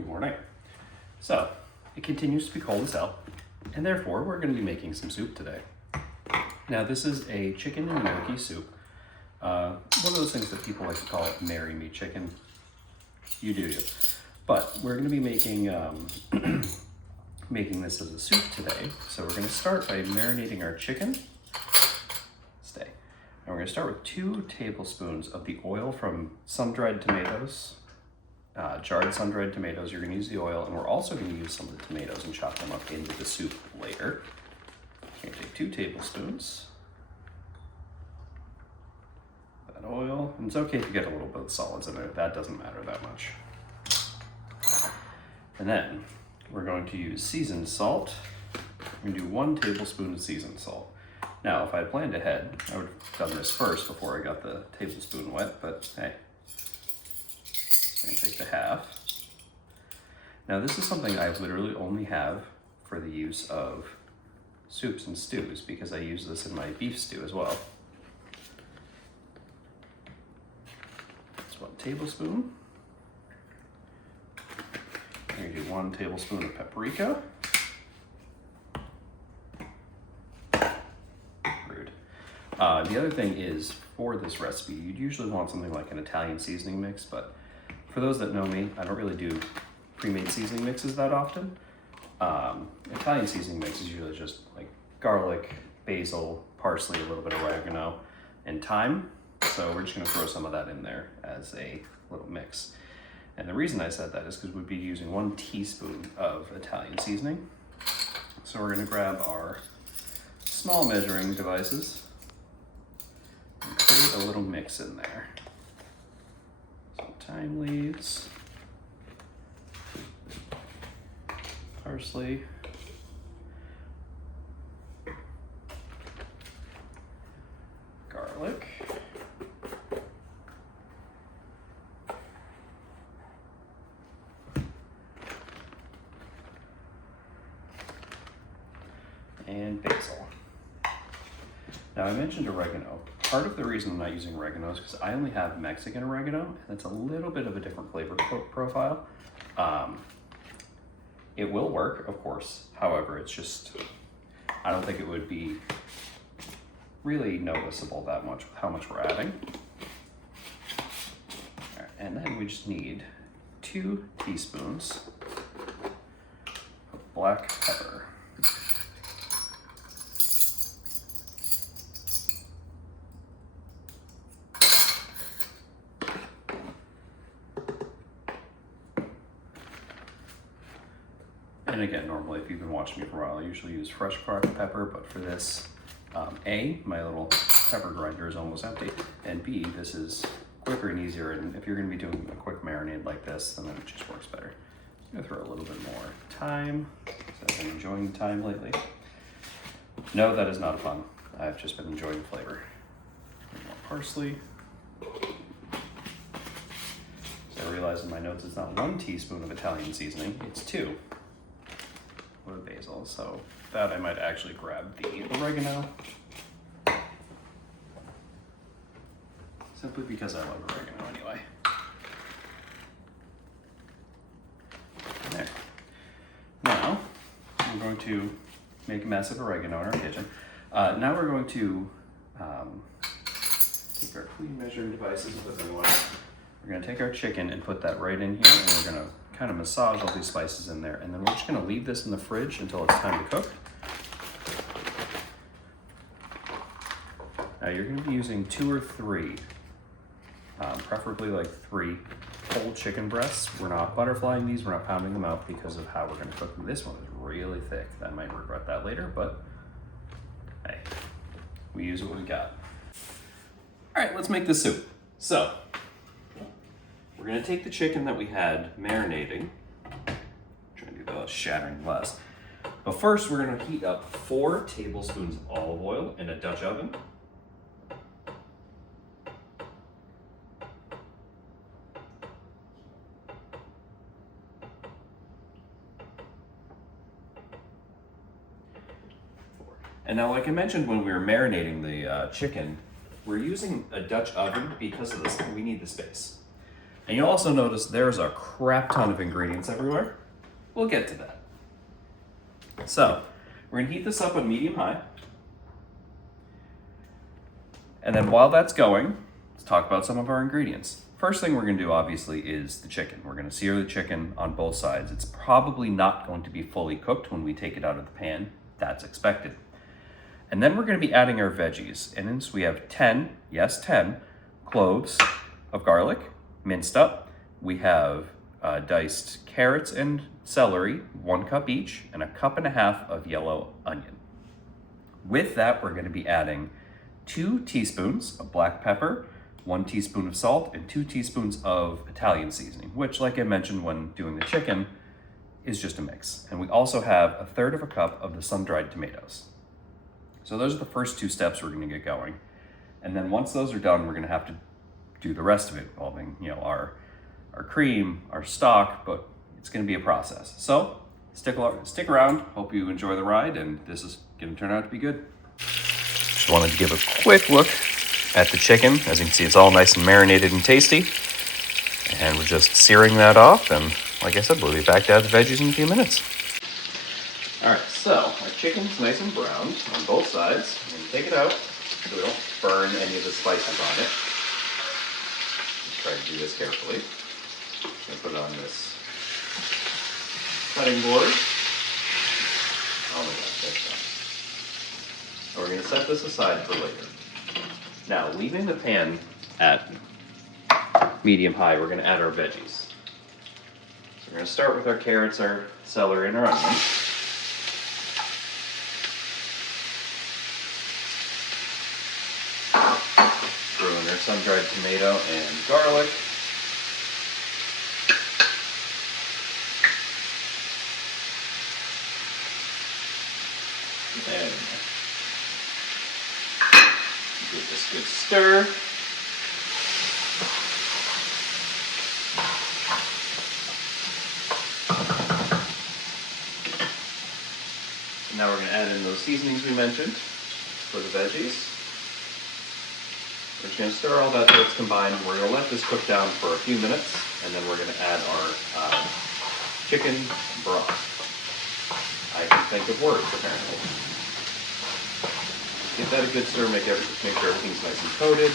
Good morning. So, it continues to be cold as hell, and therefore we're going to be making some soup today. Now, this is a chicken and gnocchi soup. One of those things that people like to call it marry me chicken. You do you. But we're going to be making making this as a soup today. So we're going to start by marinating our chicken. Stay. And we're going to start with 2 tablespoons of the oil from sun-dried tomatoes. Jarred sun-dried tomatoes. You're going to use the oil, and we're also going to use some of the tomatoes and chop them up into the soup later. You're going to take 2 tablespoons. That oil, and it's okay if you get a little bit of solids in there. That doesn't matter that much. And then we're going to use seasoned salt. We're going to do 1 tablespoon of seasoned salt. Now, if I had planned ahead, I would have done this first before I got the tablespoon wet, but hey. I'm going to take the half. Now, this is something I literally only have for the use of soups and stews because I use this in my beef stew as well. That's 1 tablespoon. I'm going to do 1 tablespoon of paprika. Rude. The other thing is, for this recipe, you'd usually want something like an Italian seasoning mix, but for those that know me, I don't really do pre-made seasoning mixes that often. Italian seasoning mix is usually just like garlic, basil, parsley, a little bit of oregano, and thyme. So we're just gonna throw some of that in there as a little mix. And the reason I said that is because we'd be using 1 teaspoon of Italian seasoning. So we're gonna grab our small measuring devices and create a little mix in there. Thyme leaves, parsley, garlic, and basil. Now, I mentioned oregano. Part of the reason I'm not using oregano is because I only have Mexican oregano, and it's a little bit of a different flavor profile. It will work, of course. However, it's just, I don't think it would be really noticeable that much with how much we're adding. All right, and then we just need 2 teaspoons of black pepper. And again, normally if you've been watching me for a while, I usually use fresh cracked pepper, but for this, A, my little pepper grinder is almost empty, and B, this is quicker and easier, and if you're gonna be doing a quick marinade like this, then it just works better. I'm gonna throw a little bit more thyme, because I've been enjoying thyme lately. No, that is not a pun. I've just been enjoying the flavor. More parsley. So I realized in my notes it's not 1 teaspoon of Italian seasoning, it's 2. With basil, so that I might actually grab the oregano, simply because I love oregano anyway. There. Now I'm going to make a mess of oregano in our kitchen. Now we're going to take our clean measuring devices and put them away. We're going to take our chicken and put that right in here, and we're going to kind of massage all these spices in there, and then we're just going to leave this in the fridge until it's time to cook. Now you're going to be using 2 or 3, preferably like 3 whole chicken breasts. We're not butterflying these, we're not pounding them out because of how we're going to cook them. This one is really thick. I might regret that later, but hey, we use what we got. All right, let's make this soup. So we're gonna take the chicken that we had marinating. Trying to do the shattering glass. But first, we're gonna heat up 4 tablespoons of olive oil in a Dutch oven. And now, like I mentioned when we were marinating the chicken, we're using a Dutch oven because of this. We need the space. And you'll also notice there's a crap ton of ingredients everywhere. We'll get to that. So, we're gonna heat this up on medium-high. And then while that's going, let's talk about some of our ingredients. First thing we're gonna do, obviously, is the chicken. We're gonna sear the chicken on both sides. It's probably not going to be fully cooked when we take it out of the pan. That's expected. And then we're gonna be adding our veggies. And we have 10 cloves of garlic, minced up. We have diced carrots and celery, 1 cup each, and 1.5 cups of yellow onion. With that, we're gonna be adding 2 teaspoons of black pepper, 1 teaspoon of salt, and 2 teaspoons of Italian seasoning, which, like I mentioned when doing the chicken, is just a mix. And we also have 1/3 cup of the sun-dried tomatoes. So those are the first 2 steps we're gonna get going. And then once those are done, we're gonna have to do the rest of it, involving, our cream, our stock, but it's gonna be a process. So stick around, hope you enjoy the ride, and this is gonna turn out to be good. Just wanted to give a quick look at the chicken. As you can see, it's all nice and marinated and tasty. And we're just searing that off, and like I said, we'll be back to add the veggies in a few minutes. All right, so our chicken's nice and browned on both sides. I'm gonna take it out so we don't burn any of the spices on it. Try to do this carefully. I'm gonna put it on this cutting board. Oh my gosh, that's done. And we're gonna set this aside for later. Now, leaving the pan at medium-high, we're gonna add our veggies. So we're gonna start with our carrots, our celery, and our onion. Throw in our sun-dried tomato and garlic. And give this a good stir. And now we're going to add in those seasonings we mentioned for the veggies. We're just going to stir all that till it's combined. We're going to let this cook down for a few minutes, and then we're going to add our chicken broth. I can think of words, apparently. Give that a good stir, make sure everything's nice and coated.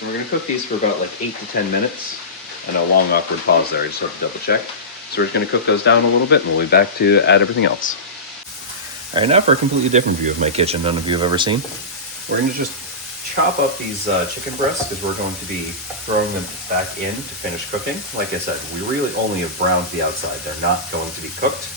And we're going to cook these for about like 8 to 10 minutes. I know, long awkward pause there, I just have to double check. So we're just going to cook those down a little bit, and we'll be back to add everything else. All right, now for a completely different view of my kitchen none of you have ever seen. We're going to just chop up these chicken breasts, because we're going to be throwing them back in to finish cooking. Like I said, we really only have browned the outside. They're not going to be cooked.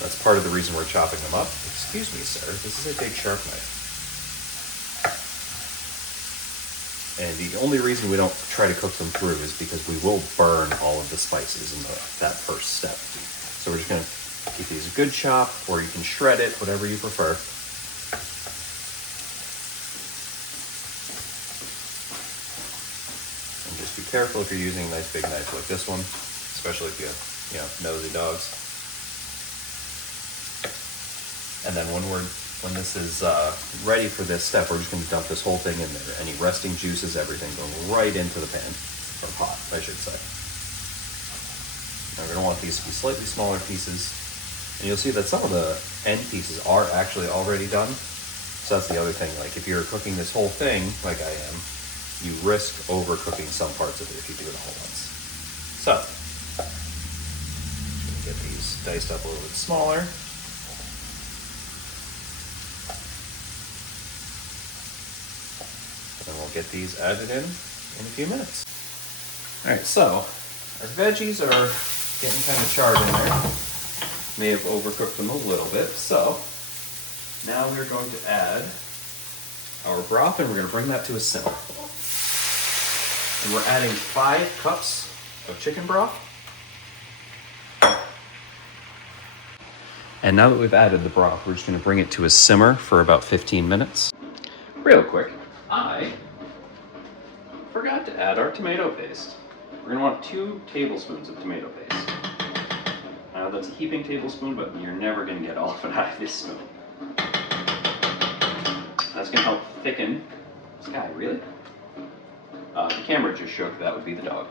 That's part of the reason we're chopping them up. Excuse me, sir, this is a big sharp knife. And the only reason we don't try to cook them through is because we will burn all of the spices in that first step. So we're just going to keep these a good chop, or you can shred it, whatever you prefer. Be careful if you're using a nice big knife like this one, especially if you have nosy dogs. And then when this is ready for this step, we're just going to dump this whole thing in there. Any resting juices, everything going right into the pan, or pot, I should say. Now we're going to want these to be slightly smaller pieces, and you'll see that some of the end pieces are actually already done. So that's the other thing. Like if you're cooking this whole thing, like I am, you risk overcooking some parts of it if you do it all at once. So, get these diced up a little bit smaller. And we'll get these added in a few minutes. All right, so our veggies are getting kind of charred in there. May have overcooked them a little bit. So now we're going to add our broth, and we're going to bring that to a simmer. And we're adding 5 cups of chicken broth. And now that we've added the broth, we're just going to bring it to a simmer for about 15 minutes. Real quick, I forgot to add our tomato paste. We're going to want 2 tablespoons of tomato paste. Now Now that's a heaping tablespoon, but you're never going to get all of it out of this spoon. That's going to help thicken. This guy, really? The camera just shook, that would be the dog.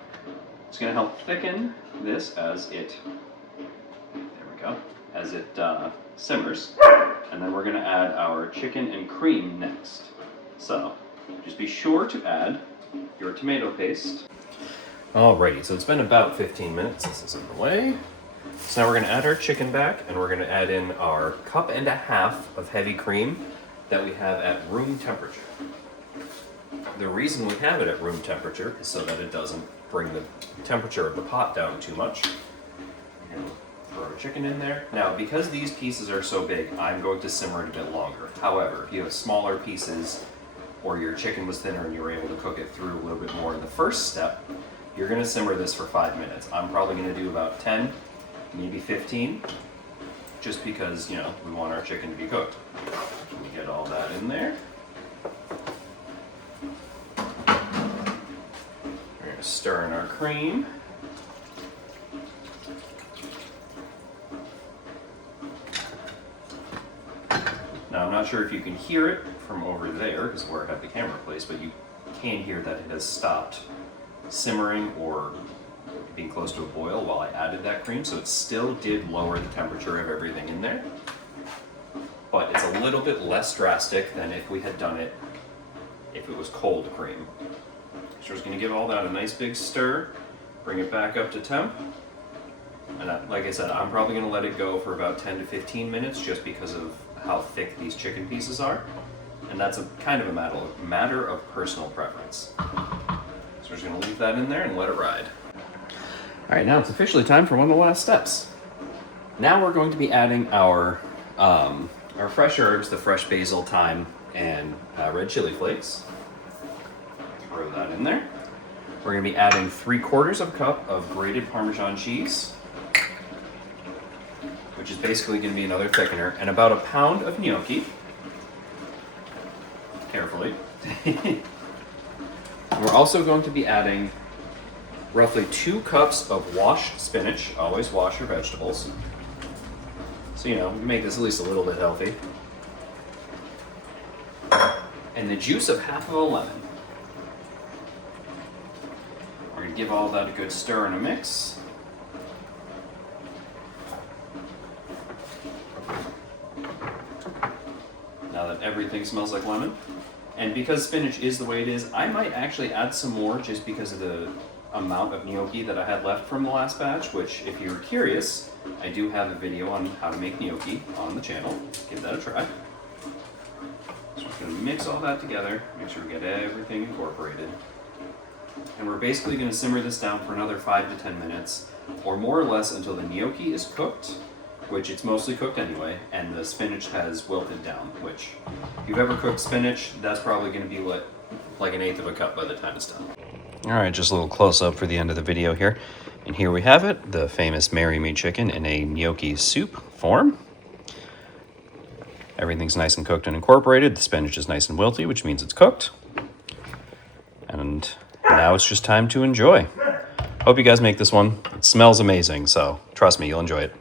It's going to help thicken this as it, there we go, as it simmers. And then we're going to add our chicken and cream next. So, just be sure to add your tomato paste. Alrighty, so it's been about 15 minutes. This is in the way. So now we're going to add our chicken back, and we're going to add in our 1.5 cups of heavy cream that we have at room temperature. The reason we have it at room temperature is so that it doesn't bring the temperature of the pot down too much. And throw our chicken in there. Now, because these pieces are so big, I'm going to simmer it a bit longer. However, if you have smaller pieces, or your chicken was thinner and you were able to cook it through a little bit more in the first step, you're going to simmer this for 5 minutes. I'm probably going to do about 10, maybe 15, just because, you know, we want our chicken to be cooked. Let me get all that in there. We're going to stir in our cream. Now, I'm not sure if you can hear it from over there, because where I have the camera placed, but you can hear that it has stopped simmering or being close to a boil while I added that cream, so it still did lower the temperature of everything in there. But it's a little bit less drastic than if we had done it if it was cold cream. So we're just going to give all that a nice big stir, bring it back up to temp, and like I said, I'm probably going to let it go for about 10 to 15 minutes just because of how thick these chicken pieces are, and that's a kind of a matter of personal preference. So we're just going to leave that in there and let it ride. All right, now it's officially time for one of the last steps. Now we're going to be adding our fresh herbs, the fresh basil, thyme, and red chili flakes. Throw that in there. We're going to be adding 3/4 cup of grated Parmesan cheese, which is basically going to be another thickener, and about 1 pound of gnocchi. Carefully. We're also going to be adding roughly 2 cups of washed spinach. Always wash your vegetables. So, you know, make this at least a little bit healthy. And the juice of half of a lemon. We're going to give all that a good stir and a mix. Now that everything smells like lemon. And because spinach is the way it is, I might actually add some more just because of the amount of gnocchi that I had left from the last batch, which, if you're curious, I do have a video on how to make gnocchi on the channel. Give that a try. So we're going to mix all that together, make sure we get everything incorporated. And we're basically going to simmer this down for another 5 to 10 minutes, or more or less until the gnocchi is cooked, which it's mostly cooked anyway, and the spinach has wilted down, which, if you've ever cooked spinach, that's probably going to be like 1/8 cup by the time it's done. All right, just a little close-up for the end of the video here. And here we have it, the famous Mary Me chicken in a gnocchi soup form. Everything's nice and cooked and incorporated. The spinach is nice and wilty, which means it's cooked. And now it's just time to enjoy. Hope you guys make this one. It smells amazing, so trust me, you'll enjoy it.